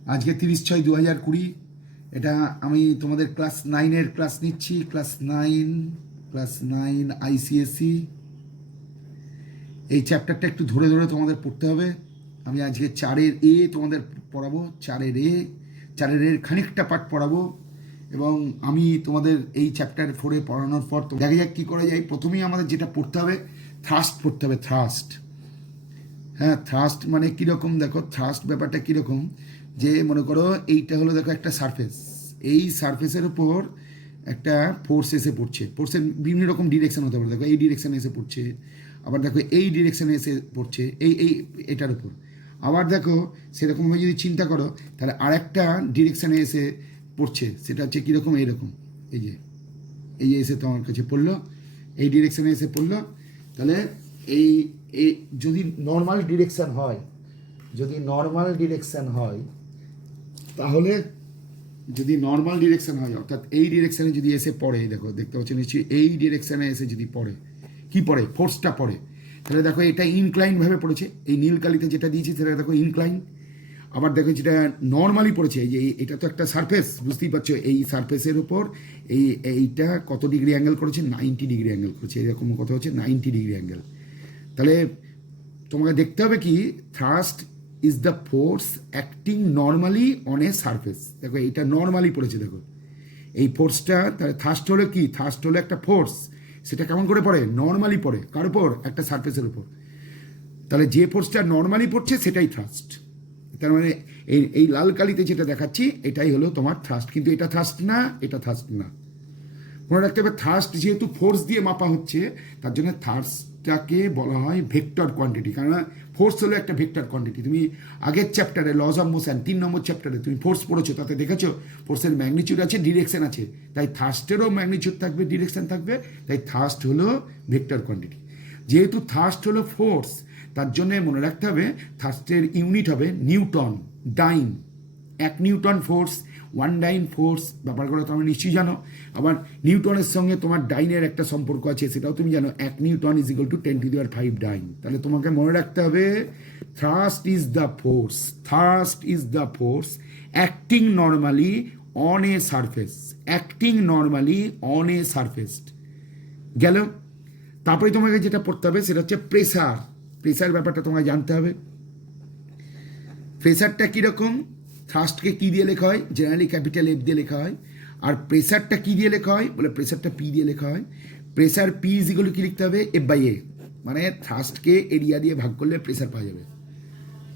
আজকে 30/6/2020। এটা আমি তোমাদের ক্লাস 9-এর ক্লাস নিচ্ছি। Class nine ICSE. এই চ্যাপ্টারটা একটু ধরে ধরে তোমাদের পড়তে হবে। আমি আজকে 4-এর এ তোমাদের পড়াবো, 4-এর খানিকটা পার্ট পড়াবো। এবং আমি তোমাদের এই চ্যাপ্টার 4-এ পড়ানোর পর তো দেখা যাক কী করা যায়। প্রথমেই আমাদের যেটা পড়তে হবে, থ্রাস্ট পড়তে হবে। থ্রাস্ট, হ্যাঁ, থ্রাস্ট মানে কীরকম দেখো, থ্রাস্ট ব্যাপারটা কীরকম, যে মনে করো এইটা হলো দেখো একটা সারফেস, এই সারফেসের উপর একটা ফোর্স এসে পড়ছে। ফোর্সের বিভিন্ন রকম ডিরেকশন হতে পারে। দেখো এই ডিরেকশানে এসে পড়ছে, আবার দেখো এই ডিরেকশানে এসে পড়ছে, এটার উপর। আবার দেখো সেরকমভাবে যদি চিন্তা করো, তাহলে আরেকটা ডিরেকশানে এসে পড়ছে, সেটা হচ্ছে কীরকম, এইরকম। এই যে এসে তোমার কাছে পড়লো, এই ডিরেকশানে এসে পড়লো। তাহলে এই এই যদি নর্মাল ডিরেকশান হয়, তাহলে যদি নর্মাল ডিরেকশান হয়, অর্থাৎ এই ডিরেকশানে যদি এসে পড়ে, দেখো দেখতে পাচ্ছ নিশ্চয়ই, এই ডিরেকশানে এসে যদি পড়ে, কি পড়ে, ফোর্সটা পড়ে, তাহলে দেখো এটা ইনক্লাইনভাবে পড়েছে। এই নীল কালিতে যেটা দিয়েছি সেটা দেখো ইনক্লাইন। আবার দেখো যেটা নর্মালি পড়েছে, এই যে এটা তো একটা সারফেস, বুঝতেই পারছো, এই সারফেসের উপর এইটা কত ডিগ্রি অ্যাঙ্গেল করেছে, 90 ডিগ্রি অ্যাঙ্গেল করেছে। এরকম কথা হচ্ছে 90 ডিগ্রি অ্যাঙ্গেল। তাহলে তোমাকে দেখতে হবে কি, thrust is the force acting normally on a surface. দেখো এইটা নর্মালি পড়েছে, দেখো এই ফোর্সটা। তাহলে থ্রাস্ট হলো কি, থ্রাস্ট হলো একটা ফোর্স, সেটা কেমন করে পড়ে, নর্মালি পড়ে। কার উপর, একটা সারফেসের উপর। তাহলে যে ফোর্সটা নর্মালি পড়ছে সেটাই থ্রাস্ট। তার মানে এই লাল কালিতে যেটা দেখাচ্ছি এটাই হলো তোমার থ্রাস্ট, কিন্তু এটা থ্রাস্ট না, এটা থ্রাস্ট না। মনে রাখতে হবে, থ্রাস্ট যেহেতু ফোর্স দিয়ে মাপা হচ্ছে, তার জন্য থ্রাস্টটাকে বলা হয় ভেক্টর কোয়ান্টিটি। কারণ ফোর্স হলো একটা ভেক্টর কোয়ান্টিটি। তুমি আগের চ্যাপ্টারে লজ অফ মোশন 3 নম্বর চ্যাপ্টারে তুমি ফোর্স পড়েছো, তাতে দেখেছো ফোর্সের ম্যাগনিচিউড আছে, ডিরেকশন আছে। তাই থ্রাস্টেরও ম্যাগনিচিউড থাকবে, ডিরেকশন থাকবে। তাই থ্রাস্ট হলো ভেক্টর কোয়ান্টিটি। যেহেতু থ্রাস্ট হলো ফোর্স, তার জন্য মনে রাখতে হবে থ্রাস্টের ইউনিট হবে নিউটন। ডাইন, 1 নিউটন ফোর্স, 1 ডাইন ফোর্স। ব্যাপারগুলো তোমরা নিশ্চয়ই জানো। আবার নিউটনের সঙ্গে তোমার ডাইনের একটা সম্পর্ক আছে, সেটাও তুমি জানো। 1 নিউটন ইজ ইকুয়াল টু 10⁵ ডাইন। তাহলে তোমাকে মনে রাখতে হবে, thrust is the force acting normally on a surface. গেল। তারপরে তোমাকে যেটা পড়তে হবে সেটা হচ্ছে প্রেসার ব্যাপারটা তোমাকে জানতে হবে। প্রেসারটা কীরকম, থ্রাস্টকে কী দিয়ে লেখা হয়, জেনারেলি ক্যাপিটাল এফ দিয়ে লেখা হয়। আর প্রেসারটা কী দিয়ে লেখা হয়, বলে প্রেসারটা পি দিয়ে লেখা হয়। প্রেসার পি ইজিগুলো কী লিখতে হবে, F/A, মানে থ্রাস্টকে এরিয়া দিয়ে ভাগ করলে প্রেসার পাওয়া যাবে।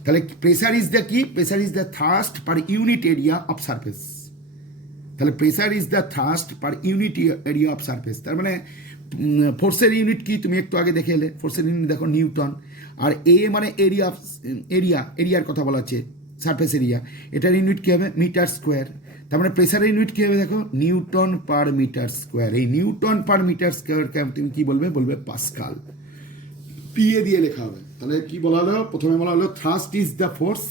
তাহলে pressure is the thrust per unit area of surface. তাহলে pressure is the thrust per unit area of surface. তার মানে ফোর্সের ইউনিট কি, তুমি একটু আগে দেখে এলে, ফোর্সের ইউনিট দেখো নিউটন। আর এ মানে এরিয়ার কথা বলা হচ্ছে, সারফেস এরিয়া। এটার ইউনিট কী হবে, মিটার স্কোয়ার। তার মানে প্রেসারের ইউনিট কী হবে, দেখো নিউটন পার মিটার স্কোয়ার। এই নিউটন পার মিটার স্কোয়ারকে তুমি কী বলবে পাস্কাল। পিএ দিয়ে লেখা হবে। তাহলে কি বলা হলো, প্রথমে বলা হলো thrust is the force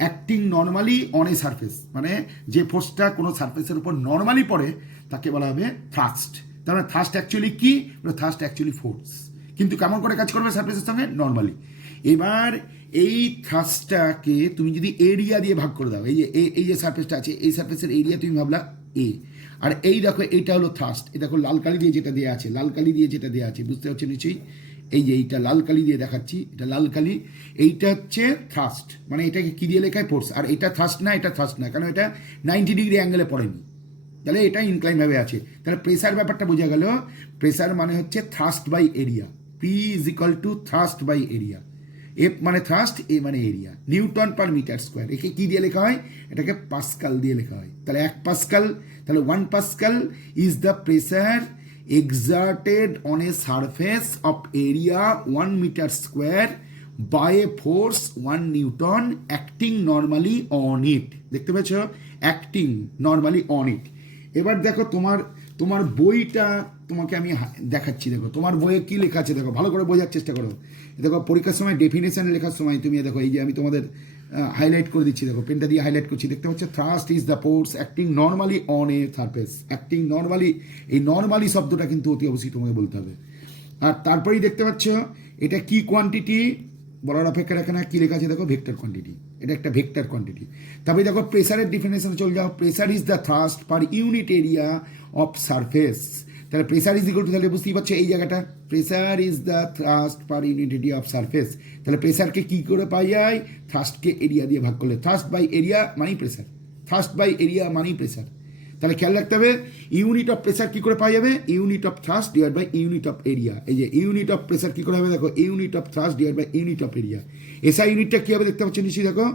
acting normally on a surface, মানে যে ফোর্সটা কোনো সারফেসের উপর নর্মালি পড়ে তাকে বলা হবে থ্রাস্ট। তার মানে থ্রাস্ট অ্যাকচুয়ালি কি, থ্রাস্ট অ্যাকচুয়ালি ফোর্স, কিন্তু কেমন করে কাজ করবে সারফেসের সঙ্গে, নর্মালি। এবার এই থ্রাস্টটাকে তুমি যদি এরিয়া দিয়ে ভাগ করে দাও, এই যে সারফেসটা আছে, এই সারফেসের এরিয়া তুমি ভাবলা এ। আর এই দেখো এইটা হলো থ্রাস্ট। এই দেখো লাল কালি দিয়ে যেটা দেওয়া আছে, বুঝতে পারছো নিশ্চয়ই। এই যে এইটা লাল কালি দিয়ে দেখাচ্ছি, এটা লাল কালি, এইটা হচ্ছে থ্রাস্ট, মানে এটাকে কী দিয়ে লেখায়, ফোর্স। আর এটা থ্রাস্ট না, কারণ এটা 90 ডিগ্রি অ্যাঙ্গেলে পড়েনি, তাহলে এটা ইনক্লাইনভাবে আছে। তাহলে প্রেসার ব্যাপারটা বোঝা গেল। প্রেসার মানে হচ্ছে thrust by area. P is equal to thrust by area. F মানে থ্রাস্ট, এ মানে area. Newton per metre square, একে কী দিয়ে লেখা হয়, এটাকে পাস্কাল দিয়ে লেখা হয়। তাহলে 1 পাস্কাল, তাহলে 1 pascal is the pressure exerted on a surface of area 1 meter square by a force 1 Newton acting normally on it. দেখতে পেয়েছ, অ্যাক্টিং নর্মালি অন ইট। এবার দেখো তোমার বইটা তোমাকে আমি দেখাচ্ছি। দেখো তোমার বইয়ে কী লেখা আছে, দেখো ভালো করে বোঝার চেষ্টা করো। দেখো পরীক্ষার সময় ডেফিনেশন লেখার সময় তুমি দেখো, এই যে আমি তোমাদের হাইলাইট করে দিচ্ছি, দেখো পেনটা দিয়ে হাইলাইট করছি, দেখতে পাচ্ছ, thrust is the force acting normally on a surface. Acting normally, এই নর্মালি শব্দটা কিন্তু অতি অবশ্যই তোমাকে বলতে হবে। আর তারপরেই দেখতে পাচ্ছ এটা কি কোয়ান্টিটি, বলার অপেক্ষা রাখে না, কী লেখা আছে দেখো, ভেক্টর কোয়ান্টিটি, এটা একটা ভেক্টর কোয়ান্টিটি। তারপরে দেখো প্রেসারের ডিফিনেশনে চলে যাও, pressure is the thrust per unit area of surface. তাহলে প্রেসার ইজ ইকুয়াল টু, তাহলে বুঝতেই পারছো এই জায়গাটা, pressure is the thrust per unit area of surface. তাহলে প্রেসারকে কী করে পাওয়া যায়, থ্রাস্টকে এরিয়া দিয়ে ভাগ করলে, থ্রাস্ট বাই এরিয়া মানেই প্রেসার, থ্রাস্ট বাই এরিয়া মানেই প্রেসার। তাহলে খেয়াল রাখতে হবে ইউনিট অফ প্রেসার কী করে পাওয়া যাবে, unit of thrust divide by unit of area. এই যে ইউনিট অফ প্রেসার কী করে হবে দেখো, unit of thrust divide by unit of area. SI ইউনিটটা কী হবে দেখতে পাচ্ছ নিশ্চয়ই, দেখো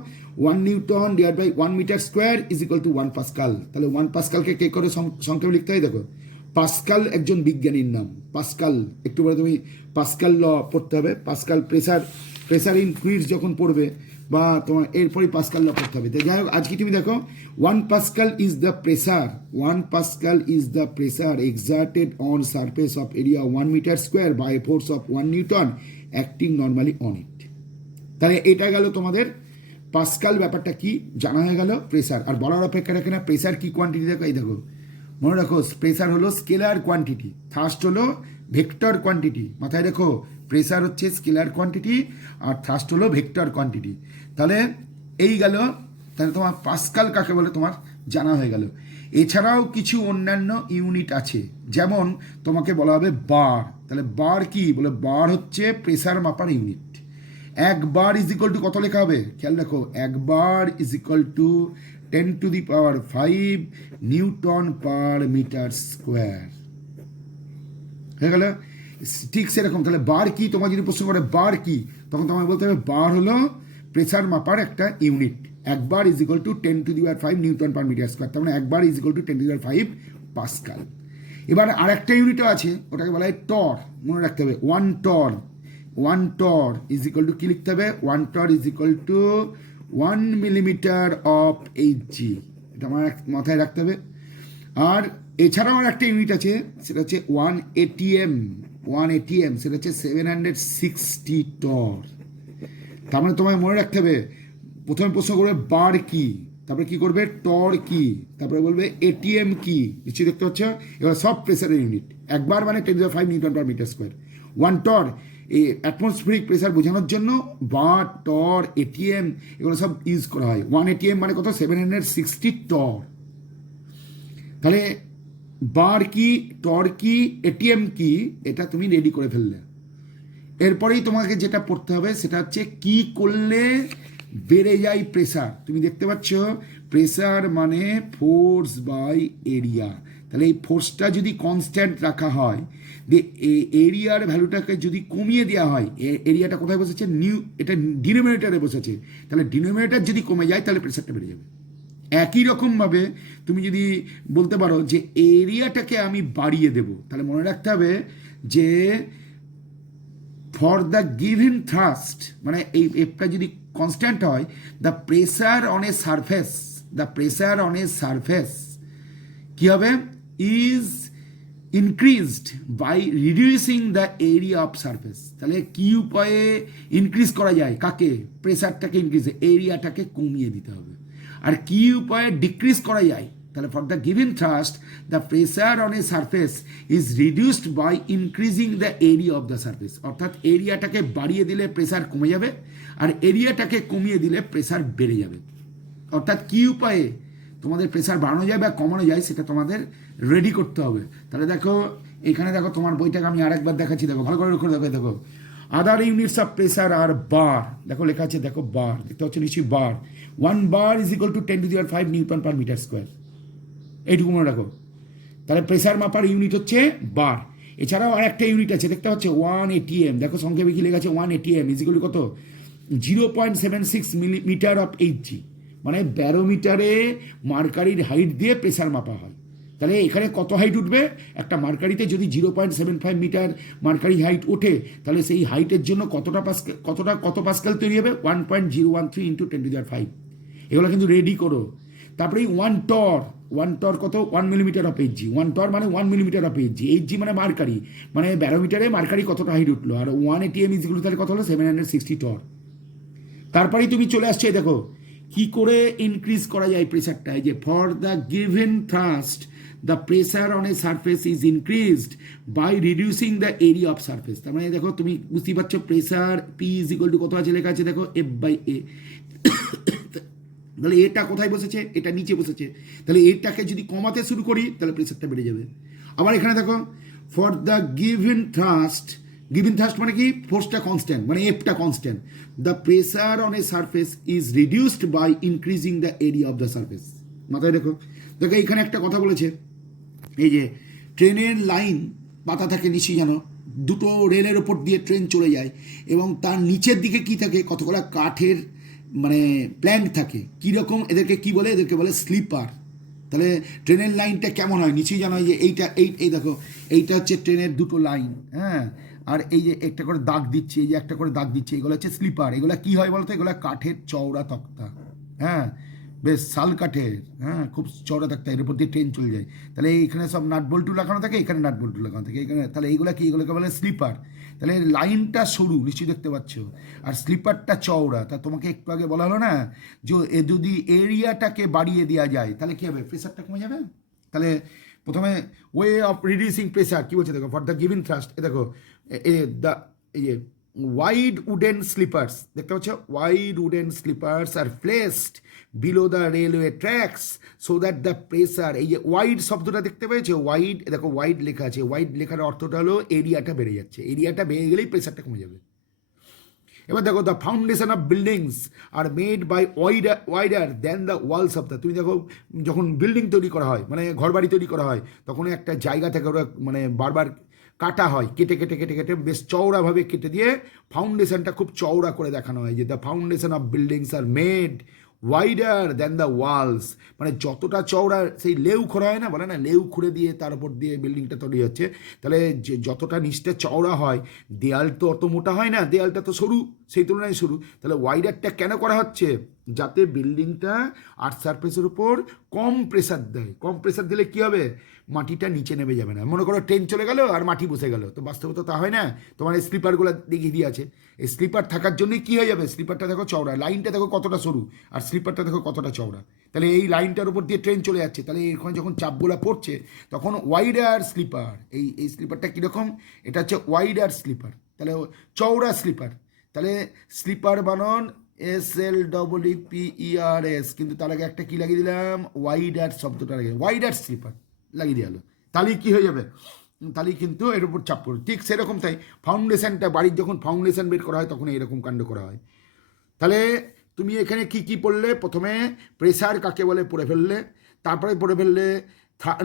1 newton divide by 1 metre square is equal to 1 pascal. তাহলে 1 পাস্কালকে কে করে সংক্ষেপে লিখতে হয় দেখো, পাস্কাল একজন বিজ্ঞানীর নাম, পাস্কাল, একটু পরে তুমি পাস্কাল ল পড়তে হবে, পাস্কাল প্রেসার ইন ফ্লুইডস যখন পড়বে বা তোমার এরপরই পাস্কাল ল পড়তে হবে। তো যাই হোক আজকে তুমি দেখো 1 pascal is the pressure, 1 pascal is the pressure exerted on surface of area 1 metre square by force of 1 newton acting normally on it. তাহলে এটা গেল তোমাদের পাস্কাল, ব্যাপারটা কি জানা হয়ে গেল, প্রেসার। আর বলার অপেক্ষা রাখে না, প্রেসার কি কোয়ান্টিটি দেখো, এই দেখো মনে রাখো প্রেসার হলো স্কেলার কোয়ান্টিটি, থ্রাস্ট হলো ভেক্টর কোয়ান্টিটি। মাথায় রেখো প্রেসার হচ্ছে স্কেলার কোয়ান্টিটি আর থ্রাস্ট হলো ভেক্টর কোয়ান্টিটি। তাহলে এই গেল, তাহলে তোমার পাস্কাল কাকে বলে তোমার জানা হয়ে গেল। এছাড়াও কিছু অন্যান্য ইউনিট আছে, যেমন তোমাকে বলা হবে বার। তাহলে বার কি বলে, বার হচ্ছে প্রেসার মাপার unit. 1 bar is equal to কত লেখা হবে, খেয়াল রাখো, 1 bar is equal to 10⁵ newton per metre square হয়ে গেল। ঠিক সেরকম তাহলে বার কি, তোমার যদি প্রশ্ন করে বার কি, তখন তোমায় বলতে হবে বার হলো প্রেসার মাপার একটা unit. 1 bar is equal to 10⁵ newton per metre square, তার মানে 1 bar is equal to 10⁵ pascal. এবার আর একটা ইউনিটও আছে, ওটাকে বলা হয় টর, মনে রাখতে হবে 1 torr. 1 torr is equal to কী লিখতে হবে, 1 torr is equal to 1 millimetre of Hg, এটা আমার মাথায় রাখতে হবে। আর এছাড়াও আর একটা ইউনিট আছে, সেটা হচ্ছে 1 ATM, 1 ATM সেটা হচ্ছে 760 টর। তার মানে তোমায় মনে রাখতে হবে, প্রথমে প্রশ্ন করবে বার কি, তারপরে কি করবে টর কি, তারপরে বলবে ATM কি, নিশ্চয়ই দেখতে পাচ্ছ। এবার সব প্রেসারের ইউনিট, 1 বার মানে 10⁵ নিউটন পার মিটার স্কোয়ার। 1 টর এই অ্যাটমসফিয়ারিক প্রেসার বোঝানোর জন্য বার, টর, ATM এগুলো সব ইউজ করা হয়। 1 ATM মানে কত, 760 টর। তাহলে বার কি, টর কি, ATM কি, এটা তুমি রেডি করে ফেললে। এরপরেই তোমাকে যেটা পড়তে হবে সেটা হচ্ছে কি করলে বেড়ে যায় প্রেসার। তুমি দেখতে পাচ্ছ প্রেসার মানে ফোর্স বাই এরিয়া। তাহলে এই ফোর্সটা যদি কনস্ট্যান্ট রাখা হয়, এরিয়ার ভ্যালুটাকে যদি কমিয়ে দেওয়া হয়, এরিয়াটা কোথায় বসেছে, এটা ডিনোমিনেটরে বসেছে, তাহলে ডিনোমিনেটর যদি কমে যায় তাহলে প্রেসারটা বেড়ে যাবে। একই রকমভাবে তুমি যদি বলতে পারো যে এরিয়াটাকে আমি বাড়িয়ে দেব, তাহলে মনে রাখতে হবে যে ফর দ্য গিভেন থ্রাস্ট, মানে এই এফটা যদি কনস্ট্যান্ট হয়, the pressure on a surface, the pressure on a surface কী হবে, is increased by reducing the area of surface. তাহলে কি উপায়ে ইনক্রিজ করা যায়, কাকে, প্রেসারটাকে ইনক্রিজ, এরিয়াটাকে কমিয়ে দিতে হবে। আর কি উপায়ে ডিক্রিজ করা যায়, তাহলে for the given thrust the pressure on a surface is reduced by increasing the area of the surface. অর্থাৎ এরিয়াটাকে বাড়িয়ে দিলে প্রেসার কমে যাবে, আর এরিয়াটাকে কমিয়ে দিলে প্রেসার বেড়ে যাবে। অর্থাৎ কি উপায়ে তোমাদের প্রেসার বাড়ানো যায় বা কমানো যায় সেটা তোমাদের রেডি করতে হবে। তাহলে দেখো এখানে দেখো তোমার বইটাকে আমি আরেকবার দেখাচ্ছি, দেখো ভালো করে দেখো, দেখো আদার ইউনিটস অফ প্রেসার আর বার, দেখো লেখা আছে, দেখো বার দেখতে হচ্ছে নিশ্চয়ই, bar 1 bar is equal to 10⁵ newton per metre square, এইটুকু মনে রাখো। তাহলে প্রেসার মাপার ইউনিট হচ্ছে বার। এছাড়াও আর একটা ইউনিট আছে, দেখতে হচ্ছে 1 ATM, দেখো সংক্ষেপে কি লেখা আছে, 1 ATM ইজ ইকুয়াল টু কত, 0.76 মিটার অফ Hg, মানে ব্যারোমিটারে মার্কারির হাইট দিয়ে প্রেসার মাপা হয়। তাহলে এখানে কত হাইট উঠবে, একটা মার্কারিতে যদি 0.75 মিটার মার্কারি হাইট ওঠে, তাহলে সেই হাইটের জন্য কত পাস্কাল তৈরি হবে, 1.013 ইন্টু 10⁵। এগুলো কিন্তু রেডি করো। তারপরে এই 1 টর কত, 1 মিলিমিটার অফ Hg, 1 টর মানে 1 মিলিমিটার অফ Hg, Hg মানে মার্কারি, মানে ব্যারোমিটারে মার্কারি কতটা হাইট উঠলো, আর 1 ATM ইজগুলো তাহলে কত হলো, 760 টর। তারপরেই তুমি চলে আসছে, দেখো কি করে ইনক্রিজ করা যায় প্রেসারটা, যে for the given thrust the pressure on a surface is increased by reducing the area of surface. তার মানে দেখো তুমি বুঝতেই পারছো pressure P is equal to কত আছে লেখা আছে দেখো এফ বাই এ। তাহলে এটা কোথায় বসেছে? এটা নিচে বসেছে। তাহলে এটাকে যদি কমাতে শুরু করি তাহলে প্রেসারটা বেড়ে যাবে। আবার এখানে দেখো ফর দ্য গিভেন থ্রাস্ট মানে কি? ফোর্সটা কনস্ট্যান্ট, মানে এফটা constant. The pressure on a surface is reduced by increasing the area of the surface. মাথায় দেখো এইখানে একটা কথা বলেছে, এই যে ট্রেনের লাইন পাতা থাকে নিচে, জানো দুটো রেলের ওপর দিয়ে ট্রেন চলে যায় এবং তার নিচের দিকে কি থাকে? কতগুলো কাঠের মানে প্ল্যাঙ্ক থাকে। কীরকম? এদেরকে কি বলে? এদেরকে বলে স্লিপার। তাহলে ট্রেনের লাইনটা কেমন হয় নিচেই জানো, যে এইটা এই দেখো এইটা হচ্ছে ট্রেনের দুটো লাইন, হ্যাঁ, আর এই যে একটা করে দাগ দিচ্ছে, এই যে একটা করে দাগ দিচ্ছে, এগুলো হচ্ছে স্লিপার। এগুলো কি হয় বলতো? এগুলো কাঠের চওড়া তক্তা, হ্যাঁ, বেশ শাল কাঠের, হ্যাঁ, খুব চওড়া তক্তা, এর উপর দিয়ে ট্রেন চলে যায়। তাহলে এইখানে সব নাট বল্টু লাগানো থাকে, এখানে নাট বল্টু লাগানো থাকে এখানে। তাহলে এইগুলো কি? এগুলোকে বলে স্লিপার। তাহলে লাইনটা সরু নিশ্চয়ই দেখতে পাচ্ছ, আর স্লিপারটা চওড়া। তা তোমাকে একটু আগে বলা হলো না যে যদি এরিয়াটাকে বাড়িয়ে দেওয়া যায় তাহলে কি হবে? প্রেসারটা কমে যাবে। তাহলে প্রথমে ওয়ে অফ রিডিউসিং প্রেসার কি বলছে দেখো, ফর দ্য গিভেন থ্রাস্ট, এ দেখো দ্য এই যে ওয়াইড উডেন স্লিপার্স দেখতে পাচ্ছ, wide wooden sleepers R placed below the railway tracks so that the pressure, এই যে ওয়াইড শব্দটা দেখতে পেয়েছো, ওয়াইড, দেখো ওয়াইড লেখা আছে, ওয়াইড লেখার অর্থটা হলো এরিয়াটা বেড়ে যাচ্ছে, এরিয়াটা বেড়ে গেলেই প্রেসারটা কমে যাবে। এবার দেখো the foundation of buildings are made by wider than the walls of the, তুমি দেখো যখন বিল্ডিং তৈরি করা হয়, মানে ঘর বাড়ি তৈরি করা হয়, তখন একটা জায়গা থেকে ওরা মানে বারবার কাটা হয়, কেটে কেটে কেটে কেটে বেশ চওড়াভাবে কেটে দিয়ে ফাউন্ডেশনটা খুব চওড়া করে দেখানো হয়, যে the foundation of buildings are made wider than the walls, মানে যতটা চওড়া, সেই লেউ খোঁড়া হয় না, বলে না লেউ খুঁড়ে দিয়ে তার উপর দিয়ে বিল্ডিংটা তৈরি হচ্ছে, তাহলে যে যতটা নিচটা চওড়া হয়, দেয়াল তো অত মোটা হয় না, দেয়ালটা তো সরু, সেই তুলনায় সরু, তাহলে ওয়াইডারটা কেন করা হচ্ছে? যাতে বিল্ডিংটা আর্থ সারফেসের উপর কম প্রেসার দেয়। কম প্রেসার দিলে কি হবে? মাটিটা নিচে নেমে যাবে না। মনে করো ট্রেন চলে গেল আর মাটি বসে গেল, তো বাস্তবে তো তা হয় না। তোমার এই স্লিপারগুলো দেখিয়ে দিয়ে আছে, এই স্লিপার থাকার জন্যই কী হয়ে যাবে? স্লিপারটা দেখো চওড়া, লাইনটা দেখো কতটা সরু, আর স্লিপারটা দেখো কতটা চওড়া। তাহলে এই লাইনটার উপর দিয়ে ট্রেন চলে যাচ্ছে, তাহলে এখানে যখন চাপগুলো পড়ছে তখন ওয়াইডার স্লিপার, এই স্লিপারটা কীরকম? এটা হচ্ছে ওয়াইডার স্লিপার, তাহলে চওড়া স্লিপার। তাহলে স্লিপার বানন SLEEPERS, কিন্তু তার আগে একটা কি লাগিয়ে দিলাম? ওয়াইডার শব্দটা লাগিয়ে, ওয়াইডার স্লিপার লাগিয়ে দিয়ে হলো, তাহলেই কী হয়ে যাবে? তাহলেই কিন্তু এর উপর চাপ পড়বে। ঠিক সেরকম তাই ফাউন্ডেশনটা, বাড়ির যখন ফাউন্ডেশন বের করা হয় তখন এরকম কাণ্ড করা হয়। তাহলে তুমি এখানে কি কি পড়লে? প্রথমে প্রেসার কাকে বলে পড়ে ফেললে, তারপরে পড়ে ফেললে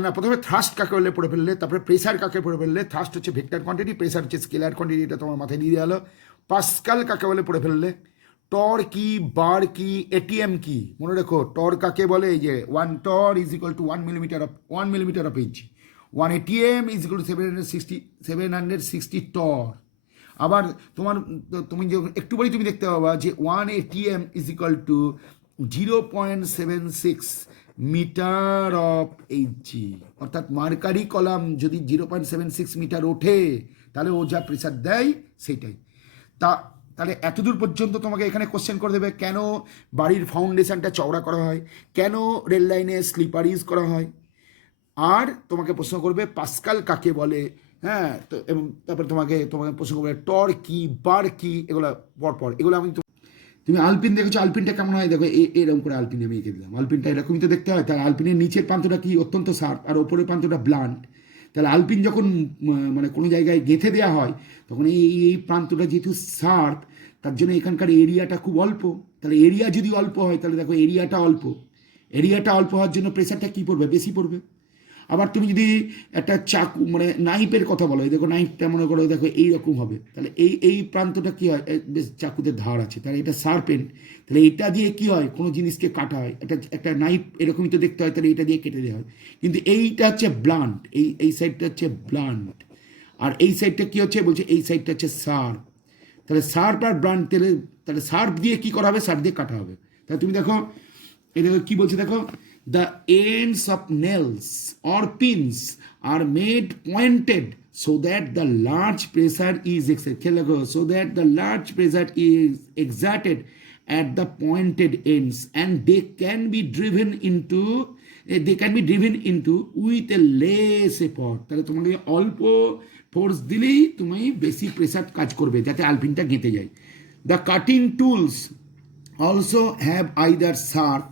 না, প্রথমে থ্রাস্ট কাকে বলে পড়ে ফেললে, তারপরে প্রেসার কাকে পড়ে ফেললে। থ্রাস্ট হচ্ছে ভেক্টর কোয়ান্টিটি, প্রেসার হচ্ছে স্কেলার কোয়ান্টিটি, এটা তোমার মাথায় দিয়ে দেওয়া হলো। পাস্কাল কাকে বলে পড়ে ফেললে। টর কি, বার কি, এটিএম কি, মনে রেখো টর কাকে বলে? এই যে 1 torr is equal to 1 millimetre of inch, 1 ATM is equal to 760 torr. আবার তুমি একটু পরেই তুমি দেখতে পাবা যে 1 ATM is equal to 0.76 metre of HG, অর্থাৎ মার্কারি কলাম যদি 0.76 মিটার ওঠে তাহলে ও যা প্রেসার দেয় সেইটাই। তাহলে এতদূর পর্যন্ত তোমাকে এখানে কোশ্চেন করে দেবে কেন বাড়ির ফাউন্ডেশনটা চওড়া করা হয়, কেন রেল লাইনে স্লিপার ইউজ করা হয়, আর তোমাকে প্রশ্ন করবে পাস্কাল কাকে বলে, হ্যাঁ, তো এবং তারপরে তোমাকে প্রশ্ন করবে টর কি, বার কি, এগুলো পরপর এগুলো আমি। তুমি আলপিন দেখেছো, আলপিনটা কেমন হয় দেখো, এরকম করে আলপিন আমি এঁকে দিলাম, আলপিনটা এরকমই তো দেখতে হয়। তার আলপিনের নিচের প্রান্তটা কি অত্যন্ত শার্প আর ওপরের প্রান্তটা ব্লান্ট। তাহলে আলপিন যখন মানে কোনো জায়গায় গেঁথে দেওয়া হয় তখন এই প্রান্তটা যেহেতু শার্প, তার জন্য এখানকার এরিয়াটা খুব অল্প। তাহলে এরিয়া যদি অল্প হয় তাহলে দেখো এরিয়াটা অল্প হওয়ার জন্য প্রেসারটা কী পড়বে? বেশি পড়বে। আবার তুমি যদি একটা চাকু মানে নাইফের কথা বলো, দেখো নাইফটা মনে করো দেখো এইরকম হবে, তাহলে এই প্রান্তটা কী হয়? বেশ চাকুতে ধার আছে, তাহলে এটা শার্পেন, তাহলে এটা দিয়ে কী হয়? কোনো জিনিসকে কাটা হয়, একটা নাইফ এরকমই তো দেখতে হয়, তাহলে এটা দিয়ে কেটে দেওয়া হয়। কিন্তু এইটা হচ্ছে ব্লান্ট, এই সাইডটা হচ্ছে ব্লান্ট, আর এই সাইডটা কী হচ্ছে? বলছে এই সাইডটা হচ্ছে শার্প। তাহলে শার্প আর ব্লান্ট, তাহলে শার্প দিয়ে কী করা হবে? শার্প দিয়ে কাটা হবে। তাহলে তুমি দেখো এটা কী বলছে দেখো, the ends of nails or pins are made pointed so that the large pressure is exerted, so that the large pressure is exerted at the pointed ends and they can be driven into with a less effort. তাহলে তোমাকে অল্প force দিলেই তুমি বেশি pressure কাজ করবে যাতে আলপিনটা গেঁথে যায়। The cutting tools also have either sharp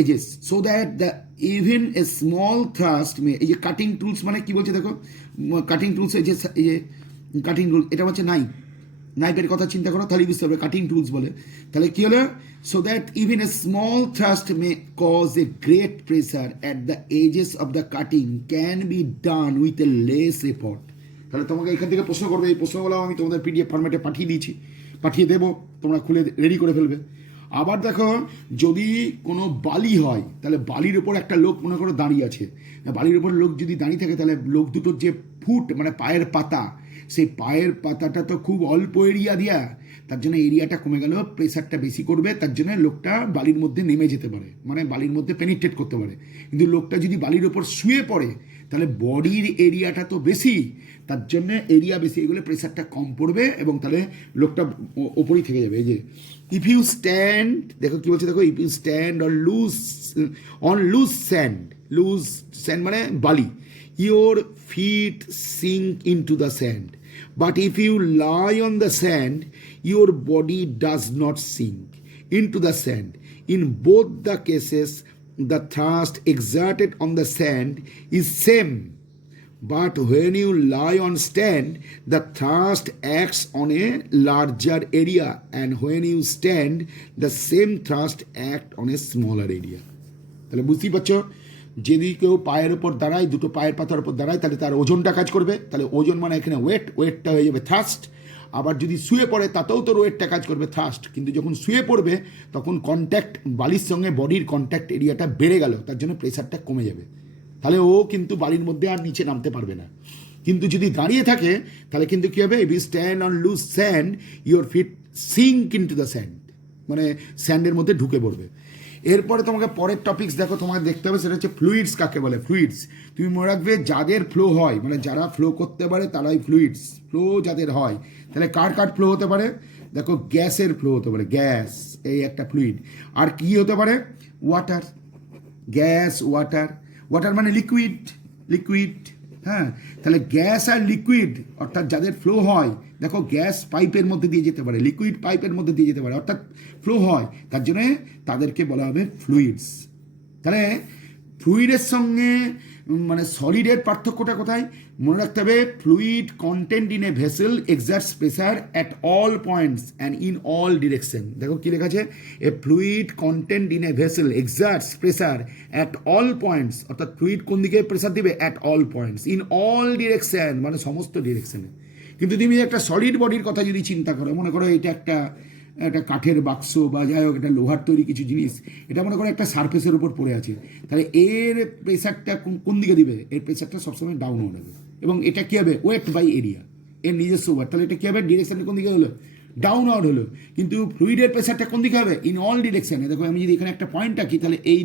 edges so that the even a small thrust may, এই যে কাটিং টুলস মানে কি বলছে দেখো, কাটিং টুলস এই যে কাটিং টুল এটা হচ্ছে নাইফের কথা চিন্তা করো তাহলে বুঝতে পারবে কাটিং টুলস বলে। তাহলে কি হলো, so that even a small thrust may cause a great pressure at the edges of the cutting can be done with a less effort. তাহলে তোমাকে এখান থেকে প্রশ্ন করবে, এই প্রশ্নগুলো আমি তোমাদের পিডিএফ ফরম্যাটে পাঠিয়ে দিয়েছি, পাঠিয়ে দেবো, তোমরা খুলে রেডি করে ফেলবে। আবার দেখো যদি কোনো বালি হয় তাহলে বালির ওপর একটা লোক মনে করো দাঁড়িয়ে আছে, বালির ওপর লোক যদি দাঁড়িয়ে থাকে তাহলে লোক দুটোর যে ফুট মানে পায়ের পাতা, সেই পায়ের পাতাটা তো খুব অল্প এরিয়া দিয়া, তার জন্য এরিয়াটা কমে গেল, প্রেসারটা বেশি করবে, তার জন্য লোকটা বালির মধ্যে নেমে যেতে পারে, মানে বালির মধ্যে পেনিট্রেট করতে পারে। কিন্তু লোকটা যদি বালির ওপর শুয়ে পড়ে তাহলে বডির এরিয়াটা তো বেশি, তার জন্য এরিয়া বেশি, এগুলো প্রেসারটা কম পড়বে এবং তাহলে লোকটা ওপরেই থেকে যাবে। এই যে ইফ ইউ স্ট্যান্ড, দেখো কি বলছে দেখো, if you stand on loose sand মানে বালি, your feet sink into the sand, but if you lie on the sand your body does not sink into the sand. In both the cases the thrust exerted on the sand is same, but when you lie on stand the thrust acts on a larger area, and when you stand the same thrust act on a smaller area. তাহলে বুঝতেই পারছো, যদি কেউ পায়ের ওপর দাঁড়ায়, দুটো পায়ের পাতার ওপর দাঁড়ায়, তাহলে তার ওজনটা কাজ করবে, তাহলে ওজন মানে এখানে ওয়েটটা হয়ে যাবে থ্রাস্ট। আবার যদি শুয়ে পড়ে তাতেও তোর ওয়েটটা কাজ করবে থ্রাস্ট, কিন্তু যখন শুয়ে পড়বে তখন কন্ট্যাক্ট বালির সঙ্গে বডির কন্ট্যাক্ট এরিয়াটা বেড়ে গেল, তার জন্য প্রেসারটা কমে যাবে, তাহলে ও কিন্তু বালির মধ্যে আর নিচে নামতে পারবে না। কিন্তু যদি দাঁড়িয়ে থাকে তাহলে কিন্তু কী হবে, if you stand on loose sand your feet sink into the sand, মানে স্যান্ডের মধ্যে ঢুকে পড়বে। এরপরে তোমাকে পরের টপিকস দেখো তোমাকে দেখতে হবে, সেটা হচ্ছে ফ্লুইডস কাকে বলে। ফ্লুইডস তুমি মনে রাখবে যাদের ফ্লো হয়, মানে যারা ফ্লো করতে পারে তারাই ফ্লুইডস। ফ্লো যাদের হয় তাহলে কার ফ্লো হতে পারে, দেখো গ্যাসের ফ্লো হতে পারে, গ্যাস এই একটা ফ্লুইড। আর কি হতে পারে, ওয়াটার, গ্যাস ওয়াটার মানে লিকুইড, হ্যাঁ। তাহলে গ্যাস আর লিকুইড অর্থাৎ যাদের ফ্লো হয়, দেখো গ্যাস পাইপের মধ্যে দিয়ে যেতে পারে, লিকুইড পাইপের মধ্যে দিয়ে যেতে পারে, অর্থাৎ ফ্লো হয়, তার জন্য তাদেরকে বলা হবে ফ্লুইডস। তাহলে ফ্লুইডের সঙ্গে মানে সলিডের পার্থক্যটা কোথায় মনে রাখতে হবে, fluid content in a vessel exerts pressure at all points and in all direction. দেখো কি লেখা আছে, a fluid content in a vessel exerts pressure at all points, অর্থাৎ ফ্লুইড কোন দিকে প্রেসার দিবে, at all points, in all direction মানে সমস্ত ডিরেকশনে। কিন্তু তুমি একটা সলিড বডির কথা যদি চিন্তা করো, মনে করো এটা একটা কাঠের বাক্স বা যাই হোক একটা লোহার তৈরি কিছু জিনিস, এটা মনে করো একটা সারফেসের উপর পড়ে আছে, তাহলে এর প্রেসারটা কোন দিকে দিবে, এর প্রেসারটা সবসময় ডাউন হয়ে যাবে, এবং এটা কী হবে, ওয়েট বাই এরিয়া, এর নিজস্ব ওয়েট, তাহলে এটা কী হবে, ডিরেকশানটা কোন দিকে হলো, ডাউন আউট হলো। কিন্তু ফ্লুইডের প্রেসারটা কোন দিকে হবে, ইন অল ডিরেকশানে। দেখো আমি যদি এখানে একটা পয়েন্ট রাখি তাহলে এই